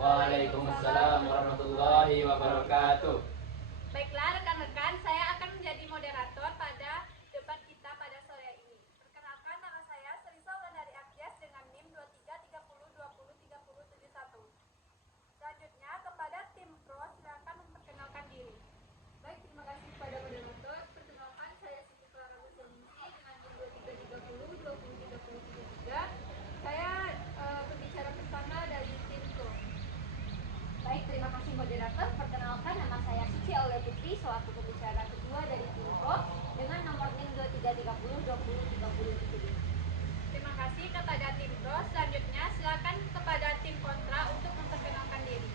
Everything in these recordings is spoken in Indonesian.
Waalaikumsalam warahmatullahi wabarakatuh. Baiklah rekan-rekan, saya akan menjadi moderator pada debat kita pada sore ini. Perkenalkan, nama saya Serisa Wulandari Akyas dengan NIM 2330202071. Selanjutnya kepada tim pro, silakan memperkenalkan diri. Baik, terima kasih kepada moderator. Perkenalkan, saya Siti Clara Gusyaningsi dengan NIM 2330202033. Saya pembicara pertama dari tim pro. Baik, terima kasih moderator. Perkenalkan, nama saya Suci Aulia Putri selaku pembicara kedua dari tim pro dengan nomor NIM 2330202030. Terima kasih kepada tim pro. Selanjutnya silakan kepada tim kontra untuk memperkenalkan diri.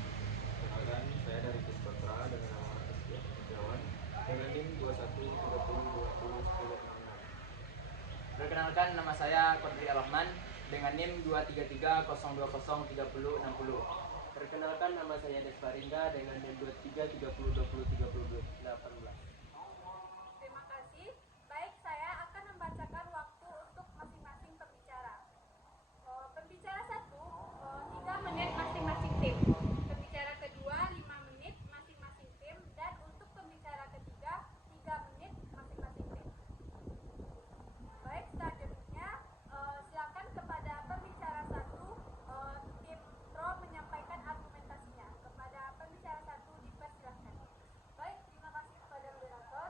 Perkenalkan, saya dari tim kontra dengan nama Astia Setiawan dengan NIM 2130201066. Perkenalkan, nama saya Kodri Al-Rahman dengan NIM 23302203060. Perkenalkan, nama saya Desfarinda dengan NIM 2330203018. Terima kasih. Baik, saya akan membacakan waktu untuk masing-masing pembicara. Pembicara 1, 3 menit masing-masing tim. Pembicara kedua, 5 menit masing-masing tim. Dan untuk pembicara ketiga, 3 menit masing-masing tim. Baik, selanjutnya silakan kepada pembicara 1, tim pro menyampaikan argumentasinya. Kepada pembicara 1 dipersilahkan. Baik, terima kasih kepada moderator.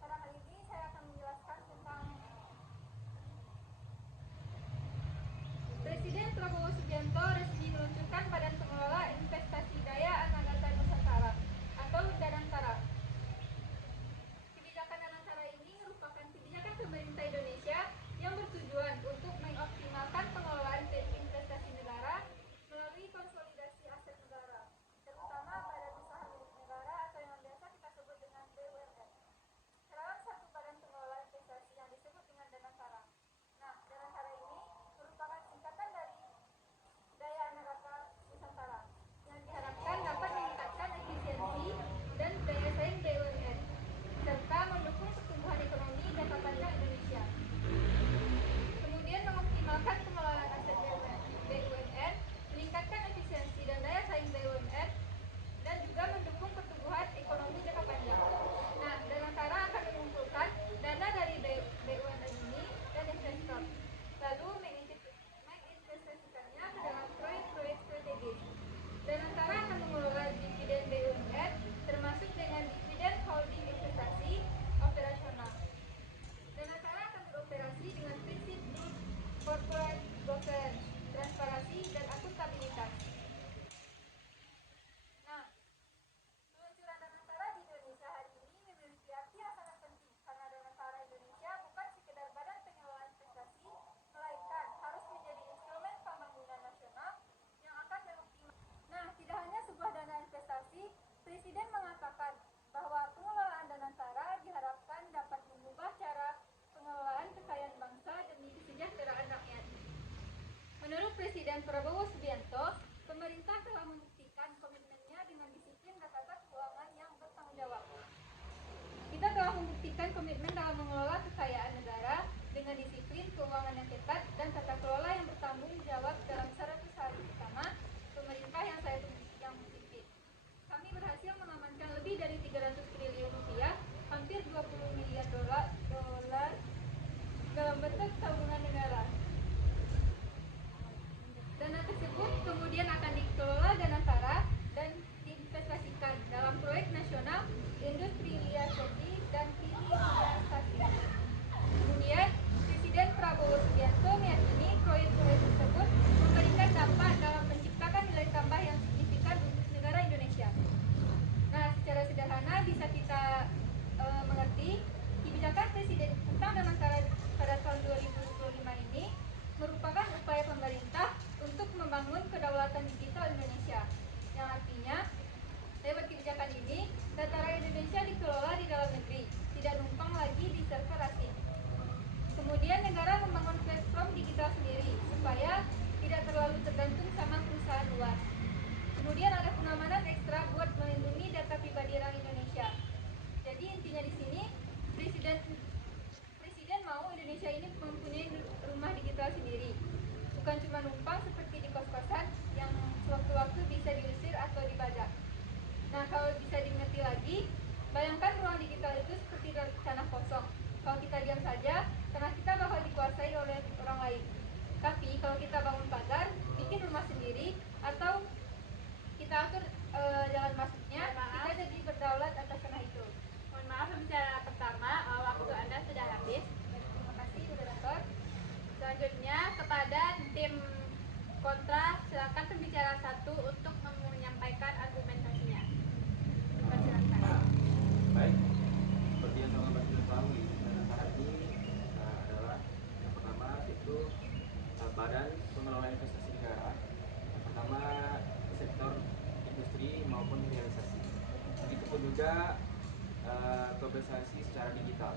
Pada kali ini saya akan menjelaskan tentang Presiden Prabowo Subianto resmi meluncurkan Badan Pengelola Investasi Daya Anagata Nusantara atau Danantara. Kebijakan Danantara ini merupakan kebijakan pemerintah Indonesia yang bertujuan untuk mengoptimalkan pengelolaan investasi negara melalui konsolidasi aset negara, terutama badan usaha milik negara atau yang biasa kita sebut dengan BUMN. Terdapat satu badan pengelola investasi yang disebut dengan Danantara. Nah, Danantara ini merupakan singkatan dari Daya Anagata Nusantara yang diharapkan dapat meningkatkan efisiensi dan daya saing BUMN serta mendukung pertumbuhan ekonomi jangka panjang Indonesia. Kemudian mengoptimalkan pengelolaan aset BUMN, meningkatkan efisiensi dan daya saing BUMN, dan juga mendukung pertumbuhan ekonomi jangka panjang. Nah, Danantara akan mengumpulkan dana dari BUMN ini dan investor, lalu menginvestasikannya ke dalam proyek-proyek strategis. Danantara akan mengelola dividen BUMN, termasuk dengan dividen holding investasi operasional. Danantara akan beroperasi dengan prinsip corporate governance, transparansi, dan akuntabilitas. Nah, peluncuran Danantara di Indonesia hari ini memiliki arti yang sangat penting karena Danantara Indonesia bukan sekedar badan pengelola investasi, melainkan harus menjadi instrumen pembangunan nasional yang akan mengoptimalkan. Nah, tidak hanya sebuah dana investasi, Presiden mengatakan bahwa pengelolaan Danantara diharapkan dapat mengubah cara pengelolaan kekayaan bangsa demi kesejahteraan rakyat. Menurut Presiden Prabowo Subianto, pemerintah telah membuktikan komitmennya dengan disiplin dan tata keuangan yang bertanggung jawab. Kita telah membuktikan komitmen dalam mengelola kekayaan negara dengan disiplin keuangan yang ketat dan tata kelola yang bertanggung jawab dalam 100 hari pertama pemerintah yang saya pimpin. Kami berhasil mengamankan lebih dari 300 triliun rupiah, hampir 20 miliar dolar dalam bentuk tabungan negara. Dana tersebut kemudian akan dikelola Danantara dan diinvestasikan dalam proyek nasional industrialisasi dan hilirisasi. Kemudian, Presiden Prabowo Subianto meyakini proyek-proyek tersebut memberikan dampak dalam menciptakan nilai tambah yang signifikan untuk negara Indonesia. Nah, secara sederhana bisa kita atur jalan masuknya, kita jadi berdaulat atas tanah itu. Mohon maaf pembicara pertama, waktu Anda sudah habis. Terima kasih moderator. Selanjutnya kepada tim kontra, silakan pembicara satu untuk menyampaikan argumentasinya. Dipersilakan. Baik, seperti yang sama Mbak ketahui, saat ini adalah yang pertama itu Badan Pengelola Investasi Negara. Yang pertama sektor industri maupun realisasi. Begitupun juga globalisasi secara digital.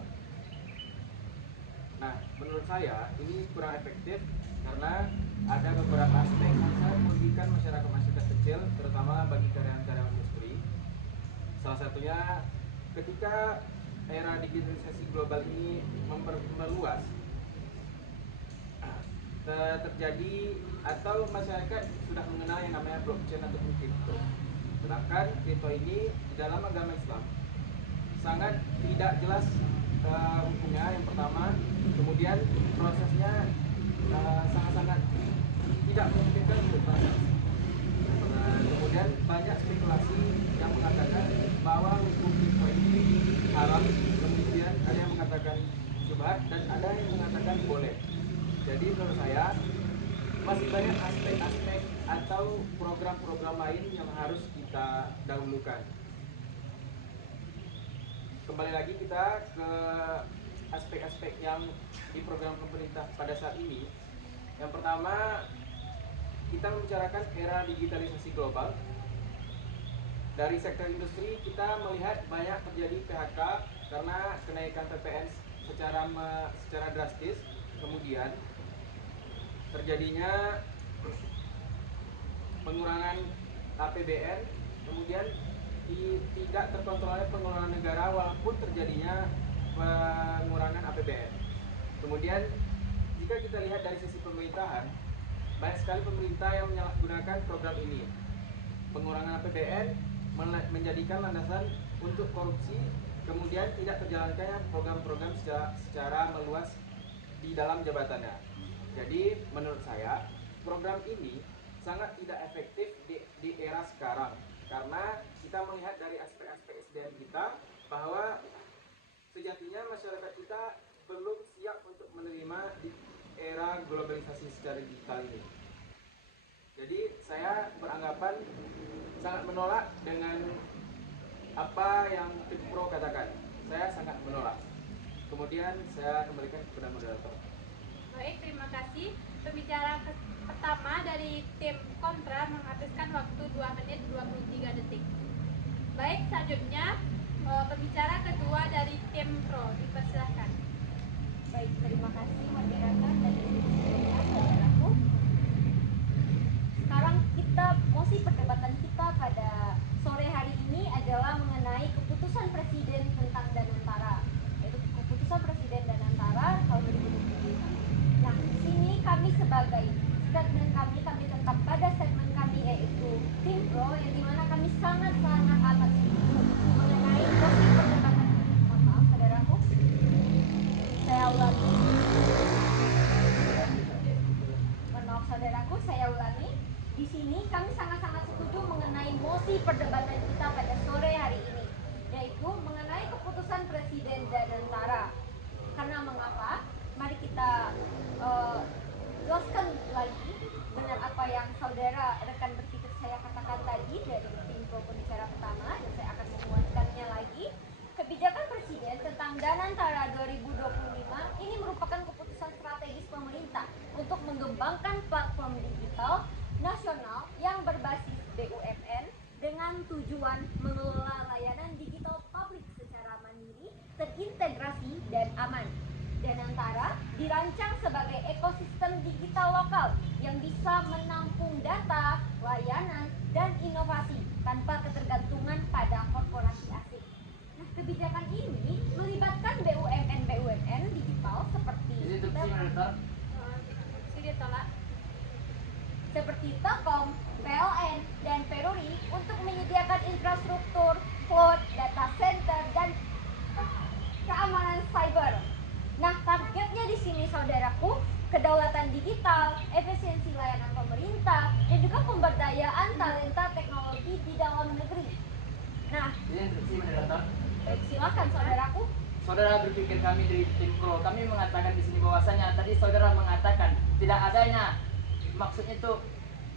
Nah, menurut saya ini kurang efektif karena ada beberapa aspek yang sangat merugikan masyarakat kecil, terutama bagi karyawan-karyawan industri. Salah satunya ketika era digitalisasi global ini meluas, terjadi atau masyarakat sudah mengenal yang namanya blockchain atau kripto. Sedangkan kripto ini di dalam agama Islam sangat tidak jelas hukumnya yang pertama, kemudian prosesnya sangat-sangat tidak memungkinkan untuk transaksi. Kemudian banyak spekulasi yang mengatakan bahwa hukum kripto ini haram, kemudian ada yang mengatakan syubhat dan ada yang mengatakan boleh. Jadi menurut saya masih banyak aspek-aspek atau program-program lain yang harus kita dahulukan. Kembali lagi kita ke aspek-aspek yang di program pemerintah pada saat ini. Yang pertama, kita membicarakan era digitalisasi global. Dari sektor industri kita melihat banyak terjadi PHK karena kenaikan PPN secara drastis. Kemudian terjadinya pengurangan APBN, kemudian tidak terkontrolnya pengelolaan negara walaupun terjadinya pengurangan APBN. Kemudian jika kita lihat dari sisi pemerintahan, banyak sekali pemerintah yang menyalahgunakan program ini. Pengurangan APBN menjadikan landasan untuk korupsi, kemudian tidak terjalankannya program-program secara meluas di dalam jabatannya. Jadi menurut saya program ini sangat tidak efektif di era sekarang karena kita melihat dari aspek-aspek SDM kita bahwa sejatinya masyarakat kita belum siap untuk menerima di era globalisasi secara digital ini. Jadi saya beranggapan sangat menolak dengan apa yang Tim Pro katakan. Saya sangat menolak. Kemudian saya kembalikan kepada moderator. Baik, terima kasih. Pembicara pertama dari tim kontra menghabiskan waktu 2 menit 23 detik. Baik, selanjutnya pembicara kedua dari tim pro, dipersilahkan. Baik, terima kasih moderator dan sebelumnya saudaraku. Sekarang mosi perdebatan kita pada sore hari ini adalah mengenai keputusan Presiden tentang Danantara, yaitu keputusan Presiden Danantara tahun 2025. Nah, di sini kami sebagai statement kami tetap pada statement kami yaitu tim pro yang dimana kami sangat-sangat amat setuju mengenai mosi perdebatan. Mohon maaf, saudaraku. Saya ulangi. Mohon maaf, saudaraku. Saya ulangi. Di sini kami sangat-sangat setuju mengenai mosi perdebatan kita pada sore hari ini, yaitu mengenai keputusan Presiden Danantara. Karena mengapa? Mari kita jelaskan lagi benar apa yang saudara rekan berpikir saya katakan tadi dari tim pro pembicara pertama, dan saya akan menguatkannya lagi. Kebijakan Presiden tentang Danantara 2025 ini merupakan keputusan strategis pemerintah untuk mengembangkan platform digital nasional yang berbasis BUMN dengan tujuan mengelola layanan digital publik secara mandiri, terintegrasi, dan aman. Danantara dirancang sebagai ekosistem digital lokal yang bisa menampung data, layanan, dan inovasi tanpa ketergantungan pada korporasi asing. Nah, kebijakan ini melibatkan BUMN digital seperti Telkom, PLN, dan Peruri untuk menyediakan infrastruktur, cloud, data center, dan keamanan cyber. Nah, targetnya di sini saudaraku, kedaulatan digital, efisiensi layanan pemerintah, dan juga pemberdayaan talenta teknologi di dalam negeri. Nah, Jadi instruksi moderator. baik, silakan saudaraku. Saudara berpikir kami dari tim Pro, kami mengatakan di sini bahwasanya tadi saudara mengatakan tidak adanya, maksudnya itu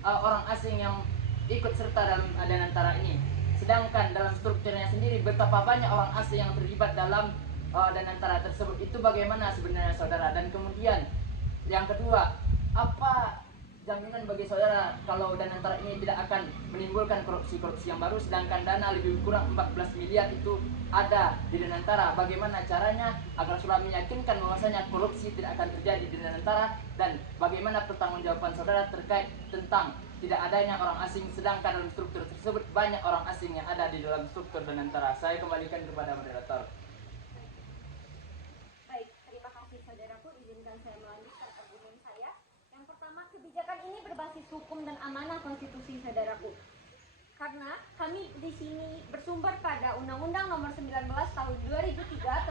orang asing yang ikut serta dalam Danantara ini. Sedangkan dalam strukturnya sendiri betapa banyak orang asing yang terlibat dalam Danantara tersebut. Itu bagaimana sebenarnya saudara? Dan kemudian yang kedua, apa jaminan bagi saudara kalau Danantara ini tidak akan menimbulkan korupsi-korupsi yang baru, sedangkan dana lebih kurang 14 miliar itu ada di Danantara? Bagaimana caranya agar saudara meyakinkan bahwasanya korupsi tidak akan terjadi di Danantara, dan bagaimana pertanggungjawaban saudara terkait tentang tidak adanya orang asing, sedangkan dalam struktur tersebut banyak orang asing yang ada di dalam struktur Danantara? Saya kembalikan kepada moderator. Baik, terima kasih saudaraku. Izinkan saya melanjutkan argumen saya. Yang pertama, kebijakan ini berbasis hukum dan amanah konstitusi saudaraku. Karena kami di sini bersumber pada Undang-Undang Nomor 19 Tahun 2003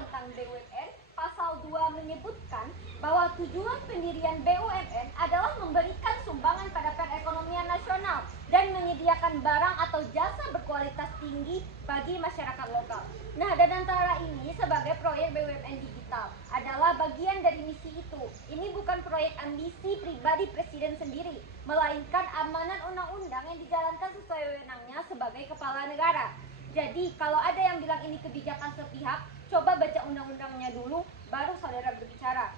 tentang BUMN. Pasal 2 menyebutkan bahwa tujuan pendirian BUMN adalah memberikan sumbangan pada perekonomian nasional dan menyediakan barang atau jasa berkualitas tinggi bagi masyarakat lokal. Nah, Danantara ini sebagai proyek BUMN digital adalah bagian dari misi itu. Ini bukan proyek ambisi pribadi presiden sendiri, melainkan amanat undang-undang yang dijalankan sesuai wewenangnya sebagai kepala negara. Jadi, kalau ada yang bilang ini kebijakan sepihak, coba baca undang-undangnya dulu, baru saudara berbicara.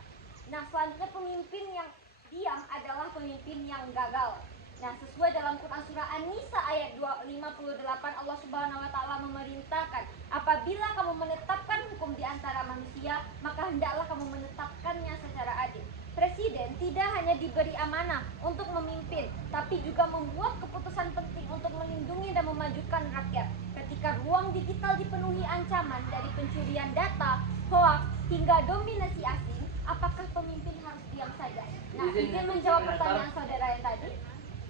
Nah, selanjutnya pemimpin yang diam adalah pemimpin yang gagal. Nah, sesuai dalam Quran surah An-Nisa ayat 258, Allah Subhanahu wa taala memerintahkan, apabila kamu menetapkan hukum di antara manusia, maka hendaklah kamu menetapkannya secara adil. Presiden tidak hanya diberi amanah untuk memimpin, tapi juga membuat keputusan penting untuk melindungi dan memajukan rakyat. Ketika ruang digital dipenuhi ancaman dari pencurian data, hoaks, hingga dominasi asing, apakah pemimpin harus diam saja? Nah, izin menjawab pertanyaan saudara yang tadi.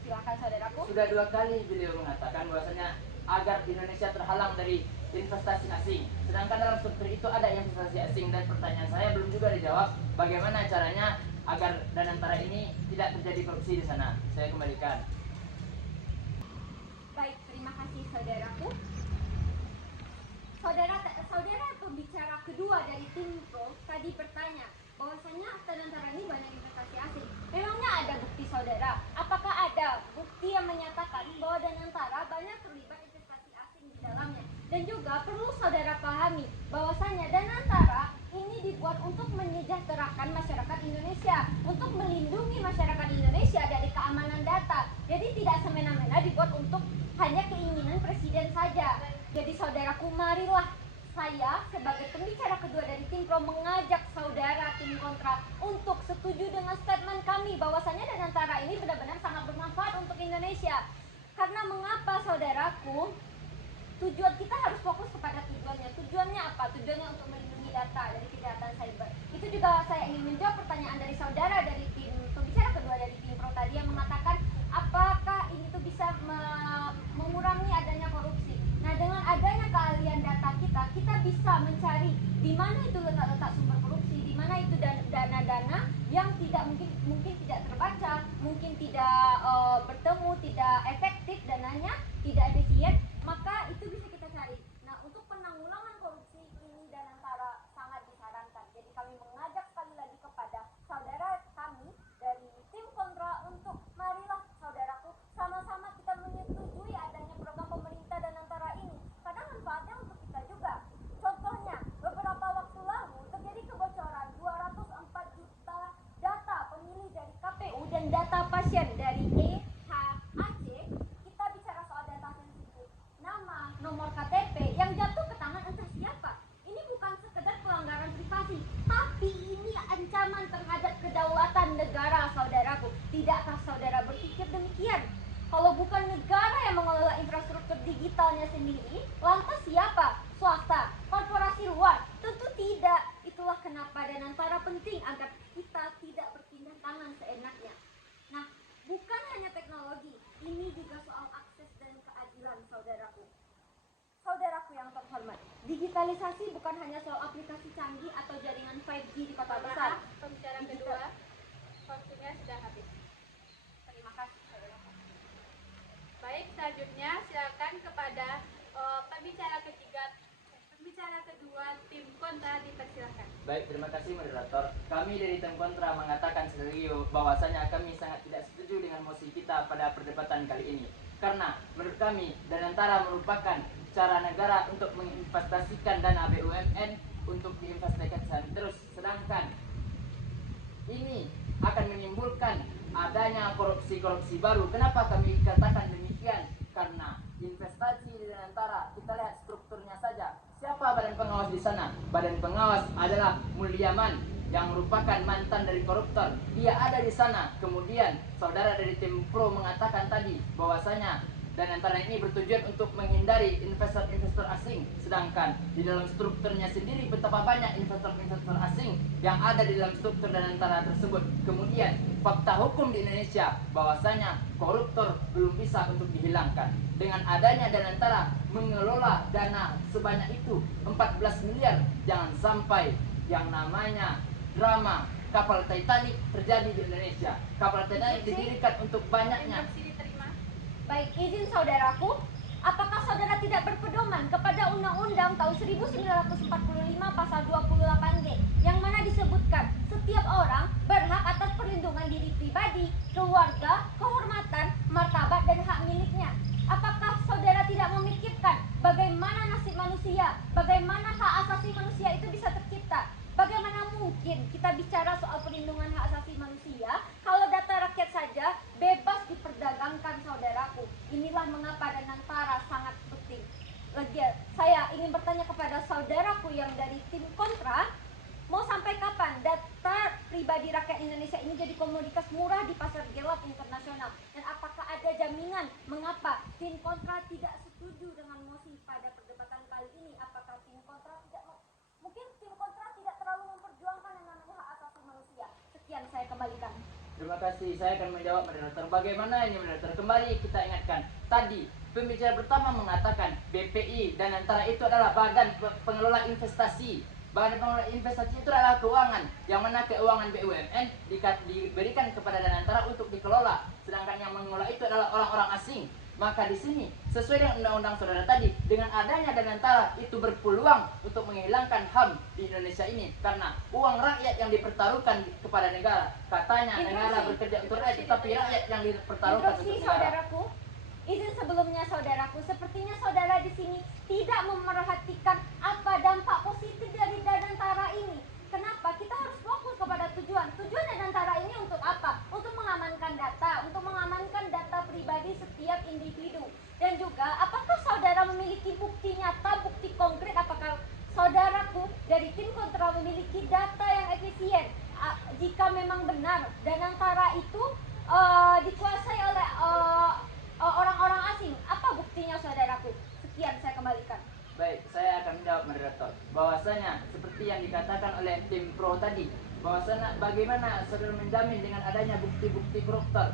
Silakan saudaraku. Sudah 2 kali beliau mengatakan bahwasanya agar Indonesia terhalang dari investasi asing, sedangkan dalam struktur itu ada investasi asing. Dan pertanyaan saya belum juga dijawab, bagaimana caranya agar Danantara ini tidak terjadi korupsi di sana? Saya kembalikan. Baik, terima kasih saudaraku. Saudara pembicara kedua dari tim Pro tadi bertanya bahwasanya Danantara ini banyak investasi asing. Memangnya ada bukti saudara? Apakah ada bukti yang menyatakan bahwa Danantara banyak terlibat investasi asing di dalamnya? Dan juga perlu saudara pahami bahwasanya Danantara ini dibuat untuk menyejahterakan masyarakat Indonesia, untuk melindungi masyarakat Indonesia dari keamanan data. Jadi tidak semena-mena dibuat untuk hanya keinginan presiden saja. Jadi saudaraku, marilah saya sebagai pembicara kedua dari tim Pro mengajak saudara tim kontra untuk setuju dengan statement kami bahwasanya Danantara ini benar-benar sangat bermanfaat untuk Indonesia. Karena mengapa saudaraku? Tujuan kita harus fokus kepada tujuannya. Tujuannya apa? Tujuannya untuk melindungi data dari kejahatan cyber. Itu juga saya ingin menjawab pertanyaan dari saudara dari tim pembicara kedua dari tim Pro tadi yang mengatakan apakah ini tuh bisa mengurangi adanya korupsi. Nah, dengan adanya keahlian data kita bisa mencari di mana itu letak-letak sumber korupsi, di mana itu dana-dana yang tidak mungkin tidak terbaca, mungkin tidak bertemu, tidak efektif dananya, tidak efisien, maka itu bisa kita cari. Nah, untuk penanggulangan korupsi ini Danantara sangat disarankan. Jadi kami mengajak sekali lagi kepada saudara kami dari tim kontra untuk marilah saudaraku sama-sama kita menyetujui adanya program pemerintah Danantara ini karena manfaatnya untuk kita juga. Contohnya, beberapa waktu lalu terjadi kebocoran 204 juta data pemilih dari KPU dan data pasien dari EHAC. Kita bicara soal data sensitif, nama, nomor KTP yang jatuh ke tangan entah siapa. Ini bukan sekedar pelanggaran privasi, tapi ini ancaman terhadap kedaulatan negara, saudaraku. Tidakkah saudara berpikir demikian? Kalau bukan negara yang mengelola infrastruktur digitalnya sendiri, lantas siapa? Swasta? Korporasi luar? Tentu tidak. Itulah kenapa Danantara penting agar kita tidak berpindah tangan seenaknya. Nah, bukan hanya teknologi, ini juga soal akses dan keadilan, saudaraku. Saudaraku yang terhormat, digitalisasi bukan hanya soal aplikasi canggih atau jaringan 5G di kota besar. Pembicara kedua, waktunya sudah habis. Terima kasih, saudaraku. Baik. Baik, selanjutnya silakan kepada pembicara kedua tim kontra dipersilakan. Baik, terima kasih moderator. Kami dari tim kontra mengatakan sendiri bahwasanya kami sangat tidak setuju dengan mosi kita pada perdebatan kali ini. Karena menurut kami Danantara merupakan cara negara untuk menginvestasikan dana BUMN untuk diinvestasikan terus, sedangkan ini akan menimbulkan adanya korupsi-korupsi baru. Kenapa kami katakan demikian? Karena investasi di Danantara, kita lihat strukturnya saja. Siapa badan pengawas di sana? Badan pengawas adalah Mulyaman yang merupakan mantan dari koruptor. Dia ada di sana. Kemudian saudara dari tim pro mengatakan tadi bahwasanya Danantara ini bertujuan untuk menghindari investor-investor asing. Sedangkan di dalam strukturnya sendiri betapa banyak investor-investor asing yang ada di dalam struktur Danantara tersebut. Kemudian fakta hukum di Indonesia bahwasanya koruptor belum bisa untuk dihilangkan. Dengan adanya Danantara mengelola dana sebanyak itu 14 miliar, jangan sampai yang namanya drama kapal Titanic terjadi di Indonesia. Kapal Titanic didirikan untuk banyaknya. Instruksi diterima. Baik, izin saudaraku, apakah saudara tidak berpedoman kepada Undang-Undang tahun 1945 pasal 28G yang mana disebutkan setiap orang berhak atas perlindungan diri pribadi, keluarga, kehormatan, martabat, dan hak miliknya? Apakah saudara tidak memikirkan bagaimana nasib manusia, bagaimana hak asasi manusia itu bisa tercipta? Bagaimana mungkin kita bicara soal perlindungan hak asasi manusia kalau data rakyat saja bebas diperdagangkan, saudaraku? Inilah mengapa Danantara sangat penting. Lagi, saya ingin bertanya kepada saudaraku yang dari tim kontra, mau sampai kapan data pribadi rakyat Indonesia ini jadi komoditas murah di pasar gelap internasional? Dan apakah ada jaminan mengapa tim kontra tidak setuju dengan mosi pada perdebatan kali ini? Apakah tim kontra tidak mungkin tim kontra tidak terlalu memperjuangkan yang namanya hak asasi manusia? Sekian, saya kembalikan. Terima kasih, saya akan menjawab moderator. Bagaimana ini moderator? Kembali kita ingatkan, tadi pembicara pertama mengatakan BPI Danantara itu adalah badan pengelola investasi. Badan pengelola investasi itu adalah keuangan, yang mana keuangan BUMN diberikan kepada Danantara untuk dikelola, sedangkan yang mengelola itu adalah orang-orang asing. Maka di sini sesuai dengan undang-undang saudara tadi, dengan adanya Danantara itu berpeluang untuk menghilangkan HAM di Indonesia ini, karena uang rakyat yang dipertaruhkan kepada negara. Katanya negara bekerja untuk rakyat, tetapi rakyat yang dipertaruhkan untuk negara. Saudaraku, izin sebelumnya saudaraku, sepertinya saudara di sini tidak memerhatikan apa dampak positif dari Danantara ini. Kenapa? Kita harus fokus kepada tujuan. Tujuan Danantara ini untuk apa? Untuk mengamankan data, untuk mengamankan data pribadi setiap individu. Dan juga, apakah saudara memiliki bukti nyata, bukti konkret? Apakah saudaraku dari tim kontra memiliki data yang efisien? Jika memang benar Danantara itu dikuasai oleh orang-orang asing, apa buktinya saudaraku? Sekian, saya kembalikan. Baik, saya akan menjawab moderator. Bahwasanya seperti yang dikatakan oleh tim pro tadi, bahwasanya bagaimana saudara menjamin dengan adanya bukti-bukti koruptor?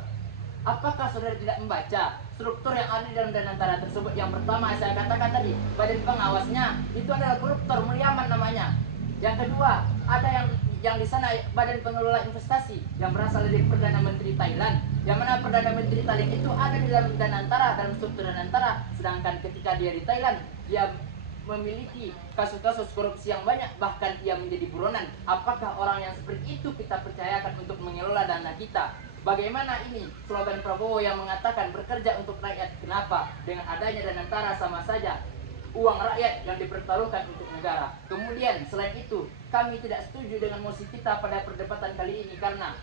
Apakah saudara tidak membaca struktur yang ada di dalam Danantara tersebut? Yang pertama saya katakan tadi, badan pengawasnya itu adalah koruptor, Mulyaman namanya. Yang kedua, ada yang di sana badan pengelola investasi yang berasal dari Perdana Menteri Thailand, yang mana Perdana Menteri Thailand itu ada di dalam Danantara, dalam struktur Danantara. Sedangkan ketika dia di Thailand, dia memiliki kasus-kasus korupsi yang banyak, bahkan ia menjadi buronan. Apakah orang yang seperti itu kita percayakan untuk mengelola dana kita? Bagaimana ini slogan Prabowo yang mengatakan bekerja untuk rakyat? Kenapa? Dengan adanya Danantara sama saja uang rakyat yang dipertaruhkan untuk negara. Kemudian selain itu, kami tidak setuju dengan mosi kita pada perdebatan kali ini karena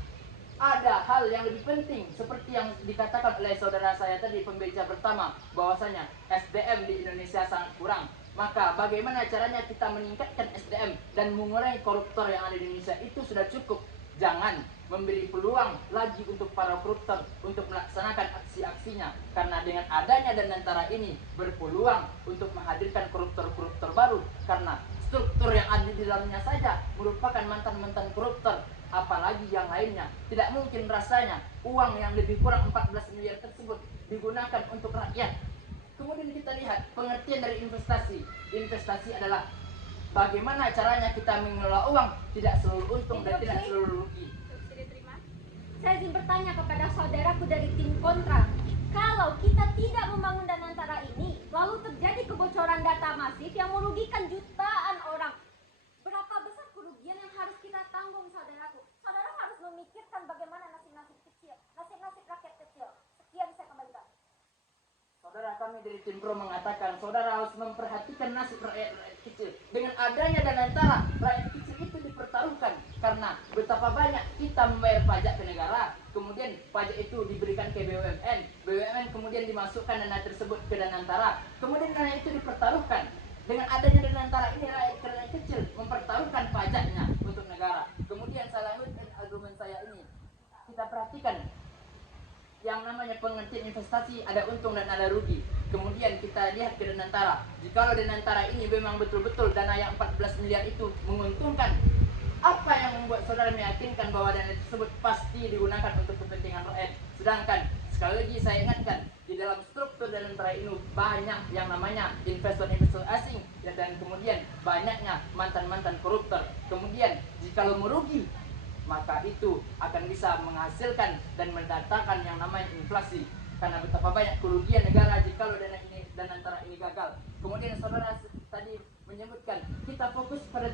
ada hal yang lebih penting seperti yang dikatakan oleh saudara saya tadi, pembicara pertama, bahwasanya SDM di Indonesia sangat kurang. Maka bagaimana caranya kita meningkatkan SDM dan mengurangi koruptor yang ada di Indonesia? Itu sudah cukup. Jangan memberi peluang lagi untuk para koruptor untuk melaksanakan aksi-aksinya, karena dengan adanya Danantara ini berpeluang untuk menghadirkan koruptor-koruptor baru, karena struktur yang ada di dalamnya saja merupakan mantan-mantan koruptor, apalagi yang lainnya. Tidak mungkin rasanya uang yang lebih kurang 14 miliar tersebut digunakan untuk rakyat. Kemudian kita lihat pengertian dari investasi. Investasi adalah bagaimana caranya kita mengelola uang tidak selalu untung dan tidak selalu rugi. Diterima. Saya izin bertanya kepada saudaraku dari tim kontra. Kalau kita tidak membangun Danantara ini, lalu terjadi kebocoran data masif yang merugikan jutaan orang. Berapa besar kerugian yang harus kita tanggung, saudaraku? Saudara harus memikirkan bagaimana nasib-nasib kecil, nasib-nasib rakyat kecil. Sekian, saya kembalikan. Saudara, kami dari tim Pro mengatakan saudara harus memperhatikan nasib rakyat kecil. Dengan adanya Danantara, rakyat kecil itu dipertaruhkan karena betapa banyak kita membayar pajak ke negara, kemudian pajak itu diberikan ke BUMN, BUMN kemudian dimasukkan dana tersebut ke Danantara, kemudian dana itu dipertaruhkan. Dengan adanya Danantara ini rakyat kecil mempertaruhkan pajaknya untuk negara. Kemudian saya lanjutkan argumen saya ini. Kita perhatikan yang namanya pengertian investasi, ada untung dan ada rugi. Kemudian kita lihat ke Danantara. Jikalau Danantara ini memang betul-betul dana yang 14 miliar itu menguntungkan, apa yang membuat saudara meyakinkan bahwa dana tersebut pasti digunakan untuk kepentingan rakyat? Sedangkan sekali lagi saya ingatkan, di dalam struktur Danantara ini banyak yang namanya investor-investor asing, dan kemudian banyaknya mantan-mantan koruptor. Kemudian jikalau merugi, maka itu akan bisa menghasilkan dan mendatangkan yang namanya inflasi. Karena betapa banyak kerugian negara jikalau Danantara ini gagal. Kemudian saudara tadi menyebutkan kita fokus pada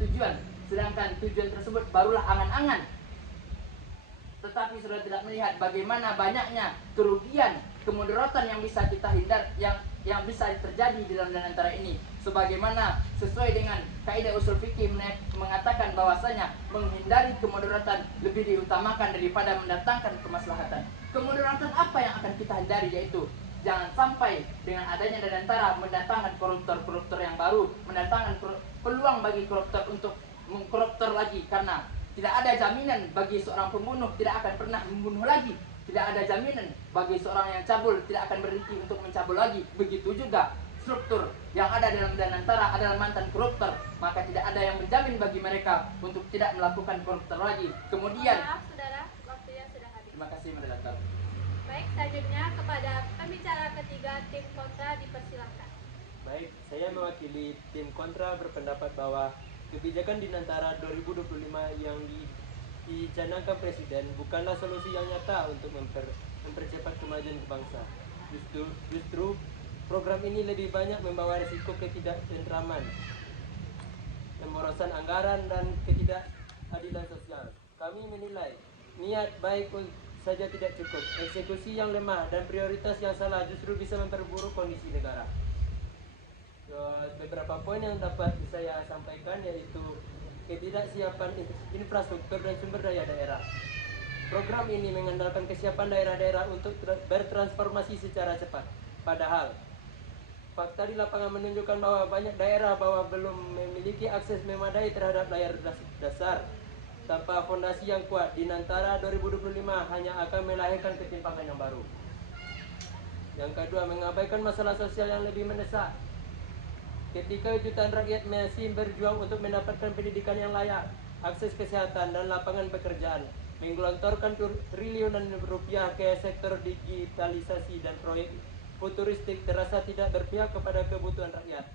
tujuan, sedangkan tujuan tersebut barulah angan-angan. Tetapi saudara tidak melihat bagaimana banyaknya kerugian, kemudaratan yang bisa kita yang bisa terjadi di dalam Danantara ini. Sebagaimana sesuai dengan kaidah usul fikih mengatakan bahwasanya menghindari kemudaratan lebih diutamakan daripada mendatangkan kemaslahatan. Kemudaratan apa yang akan kita hindari? Yaitu jangan sampai dengan adanya Danantara mendatangkan koruptor-koruptor yang baru, mendatangkan peluang bagi koruptor untuk mengkoruptor lagi, karena tidak ada jaminan bagi seorang pembunuh tidak akan pernah membunuh lagi. Tidak ada jaminan bagi seorang yang cabul tidak akan berhenti untuk mencabul lagi. Begitu juga struktur yang ada dalam Danantara adalah mantan koruptor, maka tidak ada yang menjamin bagi mereka untuk tidak melakukan koruptor lagi. Kemudian, Maaf, saudara, waktunya sudah habis. terima kasih moderator. Baik, selanjutnya kepada pembicara ketiga tim kontra dipersilahkan. Baik, saya mewakili tim kontra berpendapat bahwa kebijakan Danantara 2025 yang dicanangkan Presiden bukanlah solusi yang nyata untuk mempercepat kemajuan bangsa. Justru program ini lebih banyak membawa risiko ketidaktentraman, pemborosan anggaran, dan ketidakadilan sosial. Kami menilai niat baik saja tidak cukup, eksekusi yang lemah dan prioritas yang salah justru bisa memperburuk kondisi negara. Beberapa poin yang dapat saya sampaikan yaitu ketidaksiapan infrastruktur dan sumber daya daerah. Program ini mengandalkan kesiapan daerah-daerah untuk bertransformasi secara cepat. Padahal fakta di lapangan menunjukkan bahwa banyak daerah belum memiliki akses memadai terhadap layar dasar. Tanpa fondasi yang kuat, Danantara 2025 hanya akan melahirkan ketimpangan yang baru. Yang kedua, mengabaikan masalah sosial yang lebih mendesak. Ketika jutaan rakyat masih berjuang untuk mendapatkan pendidikan yang layak, akses kesehatan, dan lapangan pekerjaan, menggelontorkan triliunan rupiah ke sektor digitalisasi dan proyek futuristik terasa tidak berpihak kepada kebutuhan rakyat.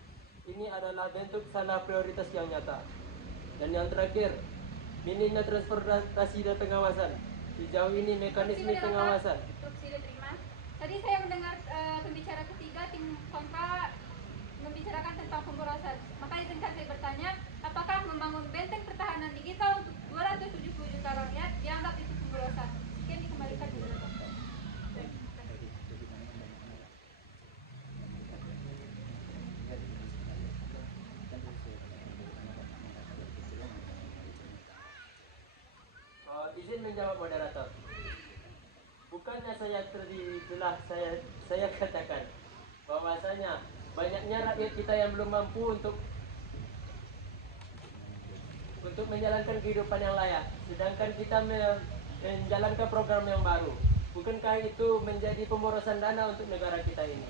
Ini adalah bentuk salah prioritas yang nyata. Dan yang terakhir, minimnya transportasi dan pengawasan. Sejauh ini mekanisme pengawasan. Instruksi diterima. Tadi saya mendengar pembicara ketiga tim kontra membicarakan tentang pemborosan. Maka izinkan saya bertanya, apakah membangun benteng pertahanan digital untuk 270 juta rakyat dianggap itu pemborosan? Sekian dikembalikan di dalam. Izin menjawab moderator. Bukannya saya terdilah saya katakan bahwasanya banyaknya rakyat kita yang belum mampu untuk menjalankan kehidupan yang layak, sedangkan kita menjalankan program yang baru. Bukankah itu menjadi pemborosan dana untuk negara kita ini?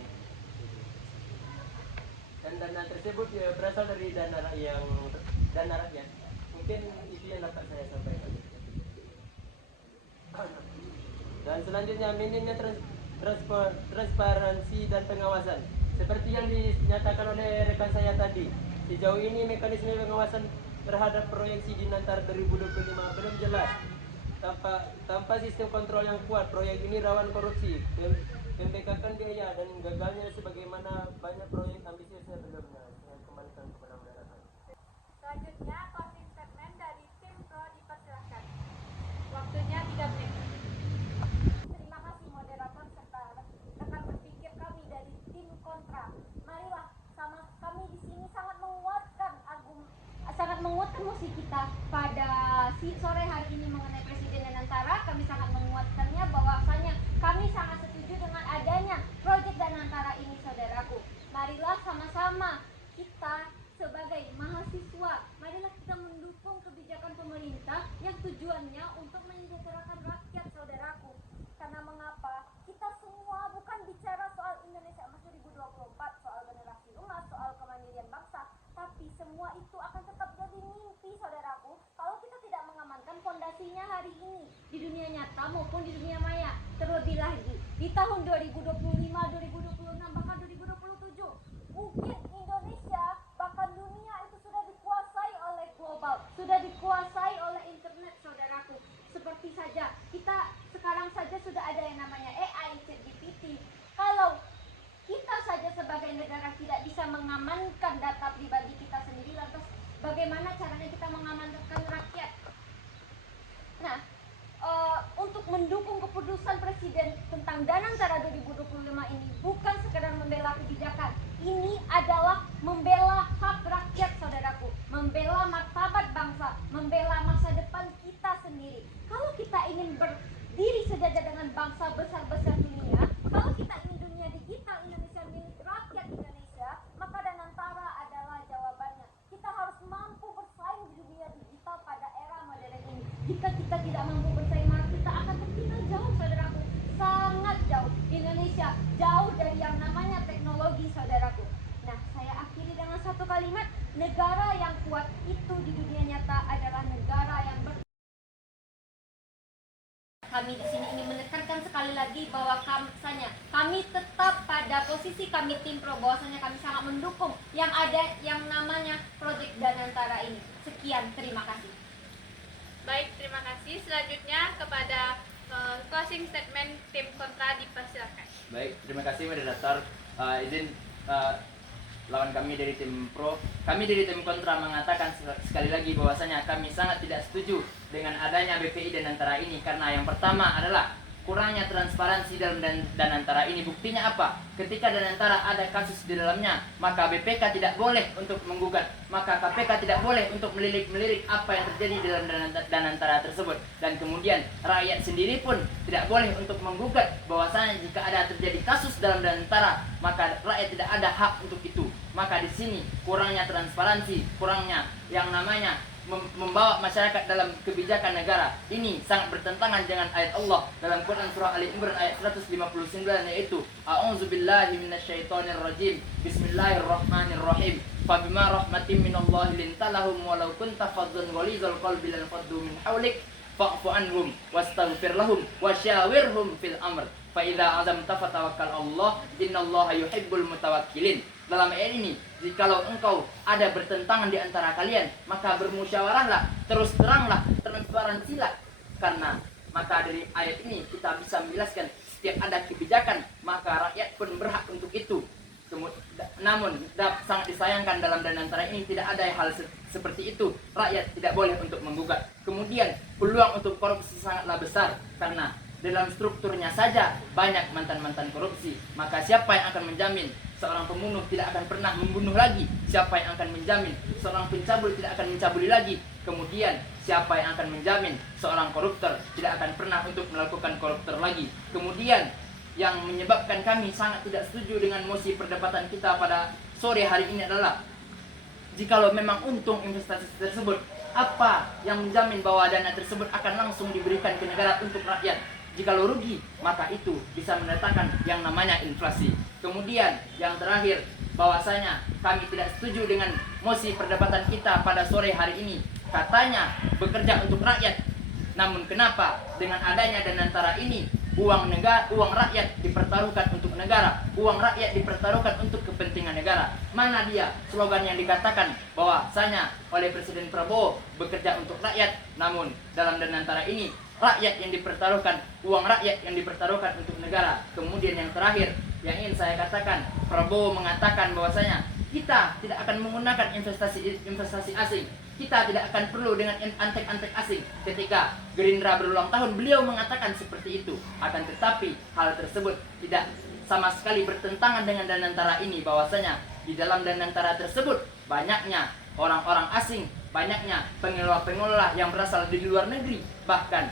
Dan dana tersebut berasal dari dana rakyat. Mungkin itu yang dapat saya sampaikan. Dan selanjutnya, minimnya transparansi dan pengawasan. Seperti yang dinyatakan oleh rekan saya tadi, sejauh ini mekanisme pengawasan terhadap proyeksi Danantara 2025 belum jelas. tanpa sistem kontrol yang kuat, proyek ini rawan korupsi, pembengkakan biaya dan gagalnya sebagaimana banyak proyek ambisius sebelumnya. Saya kembalikan kepada moderator. Selanjutnya, closing statement dari tim Pro dipersilakan. Waktunya 3 menit. Terima kasih moderator serta rekan berpikir kami dari tim kontra. Marilah sama kami di sini sangat menguatkan mosi kita pada sore hari ini mengenai Presiden Danantara. Kami sangat menguatkannya bahwasanya kami sangat setuju dengan adanya proyek Danantara ini, saudaraku. Marilah sama-sama kita sebagai mahasiswa, marilah kita mendukung kebijakan pemerintah yang tujuannya untuk menyejahterakan rakyat, saudaraku. Karena mengapa? Kita semua bukan bicara soal Indonesia Emas 2024, soal generasi emas, soal kemandirian bangsa, tapi semua itu akan tetap jadi mimpi, saudaraku, kalau kita tidak mengamankan fondasinya hari ini di dunia nyata maupun di dunia maya. Terlebih lagi di tahun 2025, 2026, bahkan 2027, mungkin Indonesia bahkan dunia itu sudah dikuasai oleh global, sudah dikuasai oleh internet, saudaraku. Seperti saja kita sekarang saja sudah ada yang namanya AI, ChatGPT. Kalau kita saja sebagai negara tidak bisa mengamankan data pribadi kita sendiri, lantas bagaimana caranya kita mengamankan rakyat? Nah, untuk mendukung keputusan Presiden tentang Danantara 2025 ini bukan sekedar membela kebijakan, ini adalah membela hak rakyat, saudaraku, membela martabat bangsa, membela masa depan kita sendiri. Kalau kita ingin berdiri sejajar dengan bangsa besar-besar dunia, kalau kita ingin dunia digital Indonesia milik rakyat Indonesia, maka Danantara adalah jawabannya. Kita harus mampu bersaing di dunia digital pada era modern ini. Jika kita tidak mampu bersaing, maka kita akan tertinggal jauh, saudaraku, sangat jauh. Indonesia jauh dari yang namanya teknologi, saudaraku. Nah, saya akhiri dengan satu kalimat, negara yang kuat itu di dunia nyata adalah negara yang Kami di sini ingin menekankan sekali lagi bahwa kami tetap pada posisi kami tim Pro, bahwasanya kami sangat mendukung yang ada yang namanya proyek Danantara ini. Sekian, terima kasih. Baik, terima kasih. Selanjutnya kepada closing statement tim kontra dipersilakan. Baik, terima kasih moderator. Izin lawan kami dari tim Pro, kami dari tim kontra mengatakan sekali lagi bahwasanya kami sangat tidak setuju dengan adanya BPI Danantara ini, karena yang pertama adalah kurangnya transparansi dalam Danantara ini. Buktinya apa? Ketika Danantara ada kasus di dalamnya, maka BPK tidak boleh untuk menggugat, maka KPK tidak boleh untuk melirik apa yang terjadi di dalam Danantara tersebut. Dan kemudian rakyat sendiri pun tidak boleh untuk menggugat bahwasanya jika ada terjadi kasus dalam Danantara, maka rakyat tidak ada hak untuk itu. Maka di sini kurangnya transparansi, kurangnya yang namanya membawa masyarakat dalam kebijakan negara. Ini sangat bertentangan dengan ayat Allah dalam Quran surah Ali Imran ayat 159, yaitu A'udzubillahi minasyaitonirrajim. Bismillahirrahmanirrahim. Fabima rahmatin minallahi lintalahum walau kunta faddan ghalizal qalbi lan faddu min hawlik fa'fu anhum wastaghfir lahum wasyawirhum fil amr. Fa idza azamta fatawakkal Allah, innallaha yuhibbul mutawakkilin. Dalam ayat ini, jikalau engkau ada bertentangan di antara kalian, maka bermusyawarahlah, terus teranglah, transparansilah. Karena maka dari ayat ini kita bisa menjelaskan setiap ada kebijakan, maka rakyat pun berhak untuk itu. Namun sangat disayangkan dalam Danantara ini tidak ada hal seperti itu. Rakyat tidak boleh untuk menggugat. Kemudian peluang untuk korupsi sangatlah besar, karena dalam strukturnya saja banyak mantan-mantan korupsi. Maka siapa yang akan menjamin seorang pembunuh tidak akan pernah membunuh lagi? Siapa yang akan menjamin seorang pencabul tidak akan mencabuli lagi? Kemudian siapa yang akan menjamin seorang koruptor tidak akan pernah untuk melakukan koruptor lagi? Kemudian yang menyebabkan kami sangat tidak setuju dengan mosi perdebatan kita pada sore hari ini adalah, jikalau memang untung investasi tersebut, apa yang menjamin bahwa dana tersebut akan langsung diberikan ke negara untuk rakyat? Jikalau rugi, maka itu bisa mendatangkan yang namanya inflasi. Kemudian yang terakhir, bahwasanya kami tidak setuju dengan mosi perdebatan kita pada sore hari ini. Katanya bekerja untuk rakyat, namun kenapa dengan adanya Danantara ini uang rakyat dipertaruhkan untuk negara, uang rakyat dipertaruhkan untuk kepentingan negara. Mana dia slogan yang dikatakan bahwasanya oleh Presiden Prabowo bekerja untuk rakyat, namun dalam Danantara ini rakyat yang dipertaruhkan, uang rakyat yang dipertaruhkan untuk negara. Kemudian yang terakhir yang ingin saya katakan, Prabowo mengatakan bahwasanya kita tidak akan menggunakan investasi asing. Kita tidak akan perlu dengan antek-antek asing. Ketika Gerindra berulang tahun beliau mengatakan seperti itu. Akan tetapi hal tersebut tidak sama sekali bertentangan dengan Danantara ini, bahwasanya di dalam Danantara tersebut banyaknya orang-orang asing, banyaknya pengelola-pengelola yang berasal dari luar negeri, bahkan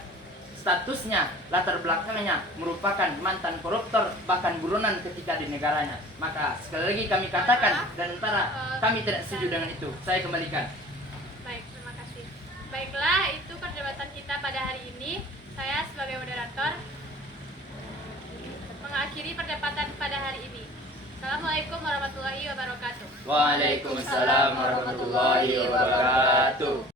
statusnya, latar belakangnya merupakan mantan koruptor, bahkan buronan ketika di negaranya. Maka sekali lagi kami katakan, Danantara kami tidak setuju dengan itu. Saya kembalikan. Baik, terima kasih. Baiklah, itu perdebatan kita pada hari ini. Saya sebagai moderator mengakhiri perdebatan pada hari ini. Assalamualaikum warahmatullahi wabarakatuh. Waalaikumsalam warahmatullahi wabarakatuh.